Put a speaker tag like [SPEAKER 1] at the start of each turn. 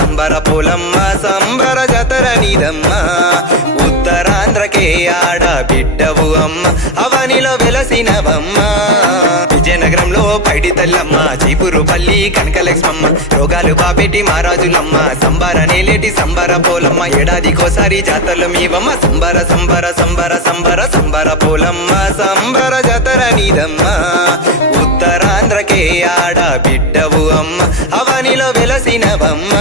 [SPEAKER 1] సంబర పొలమ్మ సంబర జతర నీదమ్మ. ఉత్తరాంధ్రకే ఆడ బిడ్డవు అమ్మ అవనిలో వెలసినవమ్మ. విజయనగరంలో పైడి తల్లమ్మ చీపురు పల్లి కనకలక్ష్మమ్మ. రోగాలు బాపెట్టి మహారాజులమ్మ సంబర నేలేటి సంబర పోలమ్మ. ఏడాదికోసారి జాతరలు మీవమ్మ. సంబర సంబర సంబర సంబర సంబర పోలమ్మ సంబర జాతర నీదమ్మ. ఉత్తరాంధ్రకే ఆడ బిడ్డవు వెలసినవమ్మ.